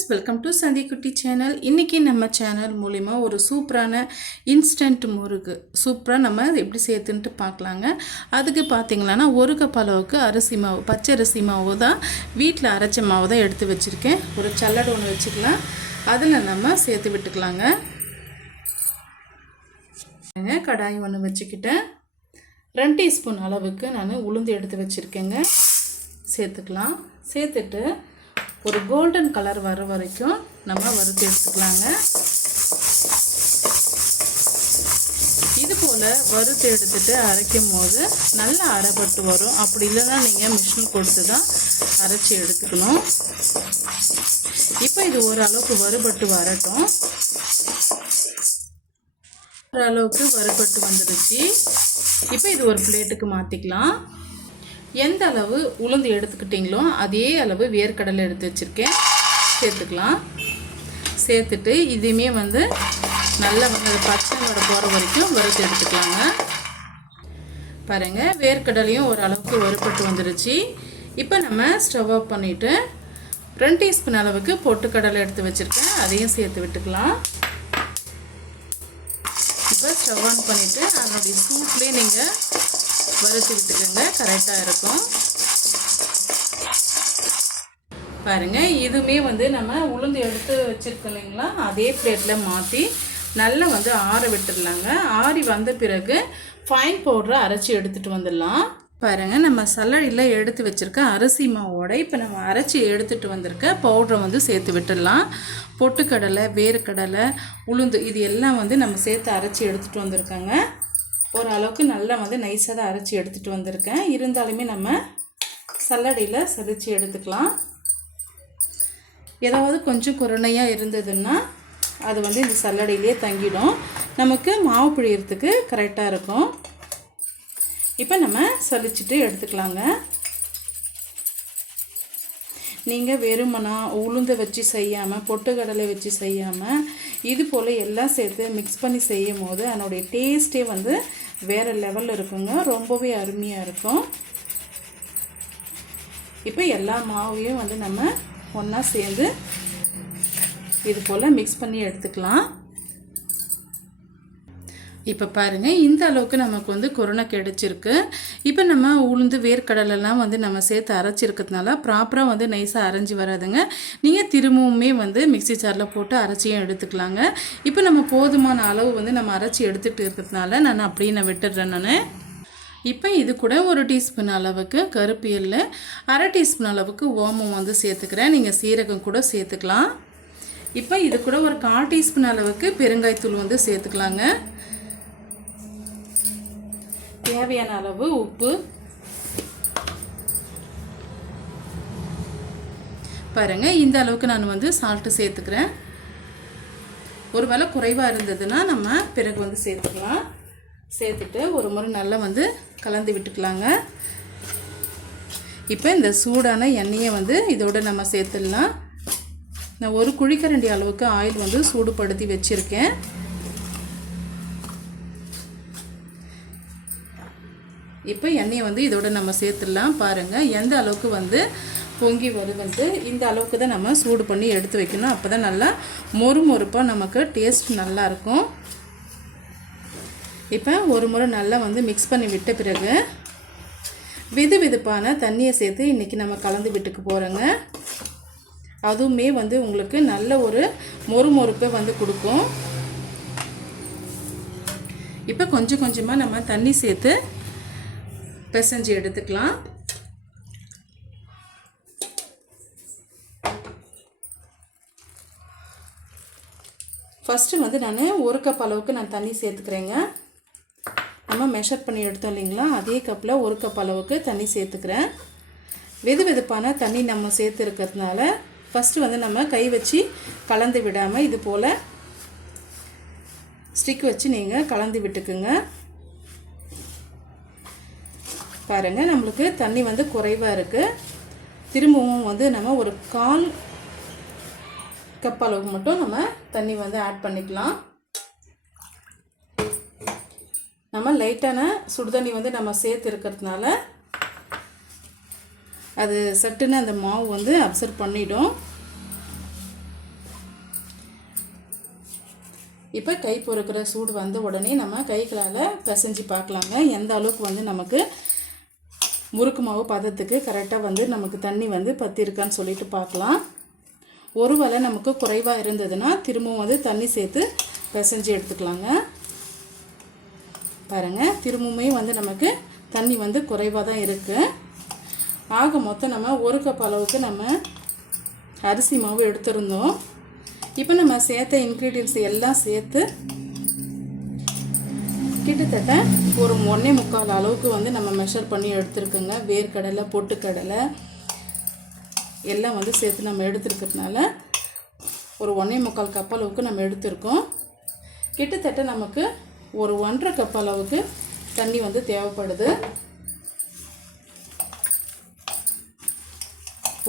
Friends welcome to Chandhikutti channel இன்றைக்கி நம்ம channel மூலிமா ஒரு சூப்பரான இன்ஸ்டன்ட் முறுக்கு. சூப்பராக நம்ம எப்படி சேர்த்துன்ட்டு பார்க்கலாங்க. அதுக்கு பார்த்தீங்களான்னா ஒரு கப் அளவுக்கு அரிசி மாவு பச்சை அரிசி மாவு தான் வீட்டில் அரைச்ச மாவு தான் எடுத்து வச்சுருக்கேன். ஒரு சல்லடை ஒன்று வச்சுக்கலாம். அதில் நம்ம சேர்த்து விட்டுக்கலாங்க. கடாய் ஒன்று வச்சுக்கிட்டேன். ரெண்டு டீஸ்பூன் அளவுக்கு நான் உளுந்து எடுத்து வச்சுருக்கேங்க. சேர்த்துக்கலாம். சேர்த்துட்டு ஒரு கோல்டன் கலர் வர வரைக்கும் நம்ம வறுத்து எடுத்துக்கலாங்க. இது போல் வறுத்து எடுத்துட்டு அரைக்கும் போது நல்லா அரைப்பட்டு வரும். அப்படி இல்லைன்னா நீங்கள் மிஷின் கொடுத்து தான் அரைச்சி எடுத்துக்கணும். இப்போ இது ஓரளவுக்கு வறுபட்டு வரட்டும். ஓரளவுக்கு வறுபட்டு வந்துடுச்சு. இப்போ இது ஒரு பிளேட்டுக்கு மாற்றிக்கலாம் எந்த அளவு உளுந்து எடுத்துக்கிட்டிங்களோ அதே அளவு வேர்க்கடலை எடுத்து வச்சுருக்கேன். சேர்த்துக்கலாம். சேர்த்துட்டு இதையுமே வந்து நல்ல வந்து பச்சை வடை போகிற வரைக்கும் வறுத்து எடுத்துக்கலாங்க. பாருங்கள் வேர்க்கடலையும் ஓரளவுக்கு வறுப்பட்டு வந்துருச்சு. இப்போ நம்ம ஸ்டவ் ஆஃப் பண்ணிவிட்டு ரெண்டு டீஸ்பூன் அளவுக்கு பொட்டுக்கடலை எடுத்து வச்சுருக்கேன். அதையும் சேர்த்து விட்டுக்கலாம். இப்போ ஸ்டவ் ஆன் பண்ணிவிட்டு அதனுடைய சூட்லேயே நீங்கள் வறுத்து விட்டுக்கோங்க கரெக்டாக இருக்கும். பாருங்கள் இதுவுமே வந்து நம்ம உளுந்து எடுத்து வச்சுருக்கோம் இல்லைங்களா? அதே பிளேட்டில் மாற்றி நல்லா வந்து ஆற விட்டுடலாங்க ஆறி வந்த பிறகு ஃபைன் பவுடரை அரைச்சி எடுத்துகிட்டு வந்துடலாம். பாருங்கள் நம்ம சல்லடியில் எடுத்து வச்சுருக்க அரிசி மாவோட இப்போ நம்ம அரைச்சி எடுத்துகிட்டு வந்திருக்க பவுடரை வந்து சேர்த்து விட்டுடலாம். பொட்டுக்கடலை வேர்க்கடலை உளுந்து இது எல்லாம் வந்து நம்ம சேர்த்து அரைச்சி எடுத்துகிட்டு வந்திருக்கோங்க. ஓரளவுக்கு நல்லா வந்து நைஸாக தான் அரைச்சி எடுத்துகிட்டு வந்திருக்கேன். இருந்தாலுமே நம்ம சல்லடையில் சதிச்சு எடுத்துக்கலாம். ஏதாவது கொஞ்சம் குரணையாக இருந்ததுன்னா அது வந்து இந்த சல்லடையிலே தங்கிடும். நமக்கு மாவு பிழியறதுக்கு கரெக்டாக இருக்கும். இப்போ நம்ம சலிச்சுட்டு எடுத்துக்கலாங்க. நீங்கள் வெறுமனா உளுந்தை வச்சு செய்யாமல் பொட்டுக்கடலை வச்சு செய்யாமல் இது போல் எல்லாம் சேர்த்து மிக்ஸ் பண்ணி செய்யும் போது அதனுடைய டேஸ்ட்டே வந்து வேறு லெவலில் இருக்குங்க. ரொம்பவே அருமையாக இருக்கும். இப்போ எல்லா மாவையும் வந்து நம்ம ஒன்றா சேர்ந்து இது போல் மிக்ஸ் பண்ணி எடுத்துக்கலாம். இப்போ பாருங்கள் இந்த அளவுக்கு நமக்கு வந்து கொரோனா கிடச்சிருக்கு. இப்போ நம்ம உளுந்து வேர்க்கடலெல்லாம் வந்து நம்ம சேர்த்து அரைச்சிருக்கிறதுனால ப்ராப்பராக வந்து நைஸாக அரைஞ்சி வராதுங்க. நீங்கள் திரும்பவுமே வந்து மிக்சி ஜாரில் போட்டு அரைச்சியும் எடுத்துக்கலாங்க. இப்போ நம்ம போதுமான அளவு வந்து நம்ம அரைச்சி எடுத்துகிட்டு இருக்கிறதுனால நான் அப்படியே நான் விட்டுடுறேன் நான். இப்போ இது கூட ஒரு டீஸ்பூன் அளவுக்கு கருப்பு எள்ளு அரை டீஸ்பூன் அளவுக்கு ஓமம் வந்து சேர்த்துக்கிறேன். நீங்கள் சீரகம் கூட சேர்த்துக்கலாம். இப்போ இது கூட ஒரு கால் டீஸ்பூன் அளவுக்கு பெருங்காய்த்தூள் வந்து சேர்த்துக்கலாங்க. தேவையான அளவு உப்பு. பாருங்கள் இந்த அளவுக்கு நான் வந்து சால்ட்டு சேர்த்துக்கிறேன். ஒரு வேளை குறைவாக இருந்ததுன்னா நம்ம பிறகு வந்து சேர்த்துக்கலாம். சேர்த்துட்டு ஒரு முறை நல்லா வந்து கலந்து விட்டுக்கலாங்க. இப்போ இந்த சூடான எண்ணெயை வந்து இதோட நம்ம சேர்த்துடலாம். நான் ஒரு குழிக்கரண்டி அளவுக்கு ஆயில் வந்து சூடுபடுத்தி வச்சுருக்கேன். இப்போ எண்ணெயை வந்து இதோட நம்ம சேர்த்துடலாம். பாருங்கள் எந்த அளவுக்கு வந்து பொங்கி வருதுன்ட்டு இந்த அளவுக்கு தான் நம்ம சூடு பண்ணி எடுத்து வைக்கணும். அப்போ தான் நல்லா மொறு மொறுப்பாக நமக்கு டேஸ்ட் நல்லாயிருக்கும் இப்போ ஒரு முறை நல்லா வந்து மிக்ஸ் பண்ணி விட்ட பிறகு வெது வெதுப்பான தண்ணியை சேர்த்து இன்றைக்கி நம்ம கலந்து விட்டுக்கு போகிறோங்க அதுவுமே வந்து உங்களுக்கு நல்ல ஒரு மொறு மொறுப்பை வந்து கொடுக்கும். இப்போ கொஞ்சம் கொஞ்சமாக நம்ம தண்ணி சேர்த்து பிசைஞ்சு எடுத்துக்கலாம். ஃபஸ்ட்டு வந்து நான் ஒரு கப் அளவுக்கு நான் தண்ணி சேர்த்துக்கிறேங்க. நம்ம மெஷர் பண்ணி எடுத்தோம் இல்லைங்களா? அதே கப்பில் ஒரு கப் அளவுக்கு தண்ணி சேர்த்துக்கிறேன். வெது வெதுப்பான தண்ணி நம்ம சேர்த்துருக்கிறதுனால ஃபஸ்ட்டு வந்து நம்ம கை வச்சு கலந்து விடாமல் இது போல் ஸ்டிக் வச்சு நீங்கள் கலந்து விட்டுக்குங்க. பாருங்கள் நம்மளுக்கு தண்ணி வந்து குறைவாக இருக்குது திரும்பவும் வந்து நம்ம ஒரு கால் கப் அளவுக்கு மட்டும் நம்ம தண்ணி வந்து ஆட் பண்ணிக்கலாம். நம்ம லைட்டான சுடுதண்ணி வந்து நம்ம சேர்த்து இருக்கிறதுனால அது சட்டுன்னு அந்த மாவு வந்து அப்சர்வ் பண்ணிடும். இப்போ கை பொறுக்கிற சூடு வந்த உடனே நம்ம கைகளால் பிசைஞ்சு பார்க்கலாங்க. எந்த அளவுக்கு வந்து நமக்கு முறுக்கு மாவு பதத்துக்கு கரெக்டாக வந்து நமக்கு தண்ணி வந்து பற்றிருக்கான்னு சொல்லிட்டு பார்க்கலாம். ஒரு வேளை நமக்கு குறைவாக இருந்ததுன்னா திரும்பவும் வந்து தண்ணி சேர்த்து பிசைஞ்சு எடுத்துக்கலாங்க. பாருங்கள் திரும்பவுமே வந்து நமக்கு தண்ணி வந்து குறைவாக தான் இருக்குது ஆக மொத்தம் நம்ம ஒரு கப் அளவுக்கு நம்ம அரிசி மாவு எடுத்திருந்தோம். இப்போ நம்ம சேர்த்த இன்க்ரீடியன்ஸ் எல்லாம் சேர்த்து கிட்டத்தட்ட ஒரு ஒன்றே முக்கால் அளவுக்கு வந்து நம்ம மெஷர் பண்ணி எடுத்துருக்கோங்க. வேர்க்கடலை பொட்டுக்கடலை எல்லாம் வந்து சேர்த்து நம்ம எடுத்துருக்கிறதுனால ஒரு ஒன்றே முக்கால் கப் அளவுக்கு நம்ம எடுத்திருக்கோம். கிட்டத்தட்ட நமக்கு ஒரு ஒன்றரை கப் அளவுக்கு தண்ணி வந்து தேவைப்படுது.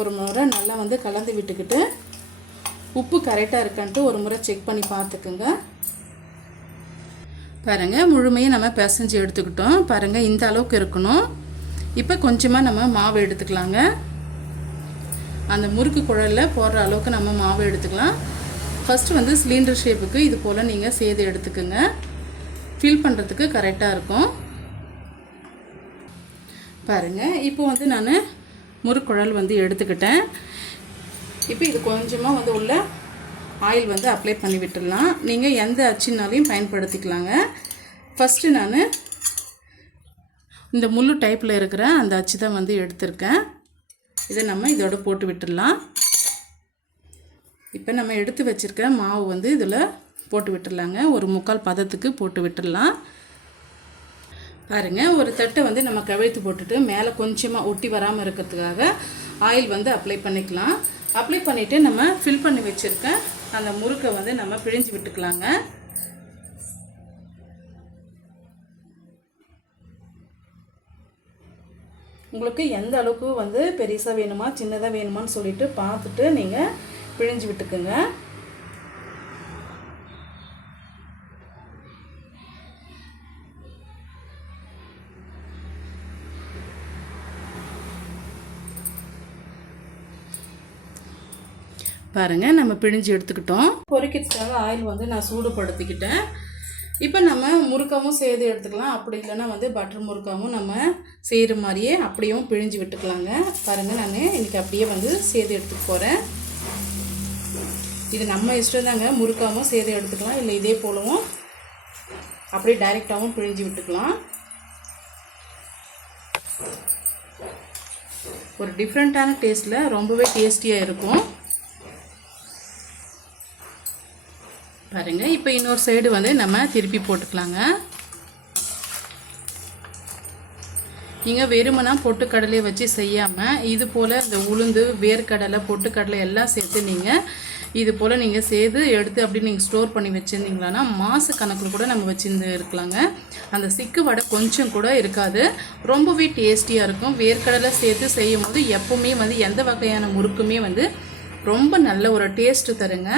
ஒரு முறை நல்லா வந்து கலந்து விட்டுக்கிட்டு உப்பு கரெக்டாக இருக்கான்ட்டு ஒரு முறை செக் பண்ணி பார்த்துக்குங்க. பாருங்கள் முழுமையாக நம்ம பிசைஞ்சு எடுத்துக்கிட்டோம். பாருங்கள் இந்த அளவுக்கு இருக்கணும். இப்போ கொஞ்சமாக நம்ம மாவு எடுத்துக்கலாங்க. அந்த முறுக்கு குழலில் போடுற அளவுக்கு நம்ம மாவு எடுத்துக்கலாம். ஃபஸ்ட்டு வந்து சிலிண்டர் ஷேப்புக்கு இது போல் நீங்கள் சேது எடுத்துக்கோங்க. ஃபில் பண்ணுறதுக்கு கரெக்டாக இருக்கும். பாருங்கள் இப்போ வந்து நான் முறுக்குழல் வந்து எடுத்துக்கிட்டேன். இப்போ இது கொஞ்சமாக வந்து உள்ள ஆயில் வந்து அப்ளை பண்ணி விட்டுடலாம். நீங்கள் எந்த அச்சினாலையும் பயன்படுத்திக்கலாங்க. ஃபஸ்ட்டு நான் இந்த முள்ளு டைப்பில் இருக்கிற அந்த அச்சு தான் வந்து எடுத்திருக்கேன். இதை நம்ம இதோட போட்டு விட்டுடலாம். இப்போ நம்ம எடுத்து வச்சுருக்க மாவு வந்து இதில் போட்டு விட்டுடலாங்க. ஒரு முக்கால் பதத்துக்கு போட்டு விட்டுடலாம். பாருங்கள் ஒரு தட்டை வந்து நம்ம கவிழ்த்து போட்டுட்டு மேலே கொஞ்சமாக ஒட்டி வராமல் இருக்கிறதுக்காக ஆயில் வந்து அப்ளை பண்ணிக்கலாம். அப்ளை பண்ணிவிட்டு நம்ம ஃபில் பண்ணி வச்சுருக்க அந்த முறுக்கை வந்து நம்ம பிழிஞ்சு விட்டுக்கலாங்க. உங்களுக்கு எந்த அளவுக்கு வந்து பெருசாக வேணுமா சின்னதாக வேணுமான்னு சொல்லிட்டு பார்த்துட்டு நீங்கள் பிழிஞ்சு விட்டுக்குங்க. பாருங்கள் நம்ம பிழிஞ்சு எடுத்துக்கிட்டோம். பொரிக்கிறதுக்காக ஆயில் வந்து நான் சூடுபடுத்திக்கிட்டேன். இப்போ நம்ம முறுக்காவும் சேர்த்து எடுத்துக்கலாம். அப்படி இல்லைன்னா வந்து பட்டர் முறுக்காவும் நம்ம செய்கிற மாதிரியே அப்படியும் பிழிஞ்சு விட்டுக்கலாங்க. பாருங்கள் நான் இன்றைக்கி அப்படியே வந்து சேர்த்து எடுத்துக்க போகிறேன் இது நம்ம இஷ்டம் தாங்க. முறுக்காவும் சேர்த்து எடுத்துக்கலாம். இல்லை இதே போலவும் அப்படியே டைரெக்டாகவும் பிழிஞ்சு விட்டுக்கலாம். ஒரு டிஃப்ரெண்ட்டான டேஸ்ட்டில் ரொம்பவே டேஸ்டியாக இருக்கும். பாருங்கள் இப்போ இன்னொரு சைடு வந்து நம்ம திருப்பி போட்டுக்கலாங்க. நீங்கள் வெறுமனா பொட்டுக்கடலையை வச்சு செய்யாமல் இது போல் இந்த உளுந்து வேர்க்கடலை பொட்டுக்கடலை எல்லாம் சேர்த்து நீங்கள் இது போல் நீங்கள் சேர்த்து எடுத்து அப்படி நீங்கள் ஸ்டோர் பண்ணி வச்சுருந்தீங்களான்னா மாத கணக்கில் கூட நம்ம வச்சுருந்து இருக்கலாங்க. அந்த சிக்கு வடை கொஞ்சம் கூட இருக்காது. ரொம்பவே டேஸ்டியாக இருக்கும். வேர்க்கடலை சேர்த்து செய்யும் போது எப்போவுமே வந்து எந்த வகையான முறுக்குமே வந்து ரொம்ப நல்ல ஒரு டேஸ்ட்டு தருங்க.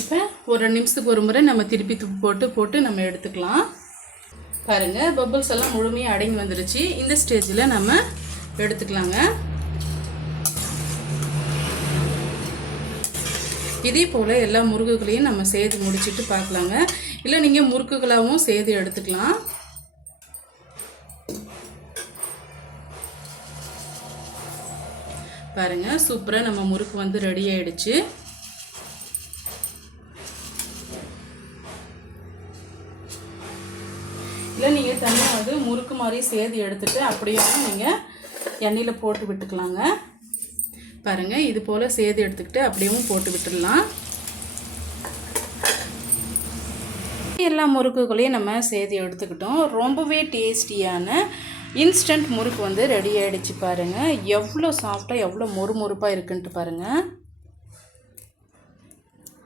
இப்போ ஒரு நிமிஷத்துக்கு ஒரு முறை நம்ம திருப்பி துப்பு போட்டு போட்டு நம்ம எடுத்துக்கலாம். பாருங்கள் பபிள்ஸ் எல்லாம் முழுமையாக அடங்கி வந்துருச்சு. இந்த ஸ்டேஜில் நம்ம எடுத்துக்கலாங்க. இதே போல் எல்லா முறுக்குகளையும் நம்ம சேர்த்து முடிச்சுட்டு பார்க்கலாங்க. இல்லை நீங்கள் முறுக்குகளாகவும் சேர்த்து எடுத்துக்கலாம். பாருங்கள் சூப்பராக நம்ம முறுக்கு வந்து ரெடி ஆகிடுச்சு மாதிரி சேர்த்து எடுத்துகிட்டு அப்படியே நீங்கள் எண்ணெயில் போட்டு விட்டுக்கலாங்க. பாருங்கள் இது போல் சேர்த்து எடுத்துக்கிட்டு அப்படியும் போட்டு விட்டுடலாம். எல்லா முறுக்குகளையும் நம்ம சேர்த்து எடுத்துக்கிட்டோம். ரொம்பவே டேஸ்டியான இன்ஸ்டன்ட் முறுக்கு வந்து ரெடி ஆகிடுச்சு பாருங்கள் எவ்வளோ சாஃப்டாக எவ்வளோ மொறு மொறுப்பாக இருக்குன்ட்டு பாருங்கள்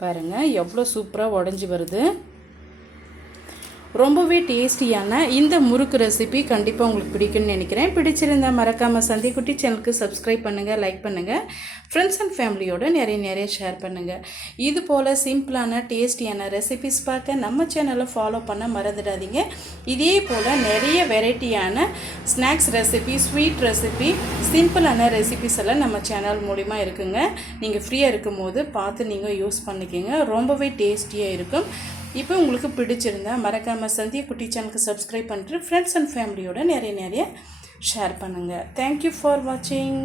பாருங்கள் எவ்வளோ சூப்பராக உடஞ்சி வருது. ரொம்பவே டேஸ்டியான இந்த முறுக்கு ரெசிபி கண்டிப்பாக உங்களுக்கு பிடிக்கும்னு நினைக்கிறேன். பிடிச்சிருந்தா மறக்காமல் சந்திக்குட்டி சேனலுக்கு சப்ஸ்கிரைப் பண்ணுங்கள் லைக் பண்ணுங்கள் ஃப்ரெண்ட்ஸ் அண்ட் ஃபேமிலியோடு நிறைய நிறைய ஷேர் பண்ணுங்கள் இது போல் சிம்பிளான டேஸ்டியான ரெசிபிஸ் பார்க்க நம்ம சேனலை ஃபாலோ பண்ண மறந்துடாதீங்க. இதே போல் நிறைய வெரைட்டியான ஸ்நாக்ஸ் ரெசிபி ஸ்வீட் ரெசிபி சிம்பிளான ரெசிபிஸ் எல்லாம் நம்ம சேனல் மூலிமா இருக்குங்க. நீங்கள் ஃப்ரீயாக இருக்கும்போது பார்த்து நீங்கள் யூஸ் பண்ணிக்கோங்க. ரொம்பவே டேஸ்டியாக இருக்கும். இப்போ உங்களுக்கு பிடிச்சிருந்தா மறக்காமல் சந்திய குட்டி சேனலுக்கு சப்ஸ்கிரைப் பண்ணிட்டு ஃப்ரெண்ட்ஸ் அண்ட் ஃபேமிலியோட நிறைய நிறைய ஷேர் பண்ணுங்கள் தேங்க்யூ ஃபார் வாட்சிங்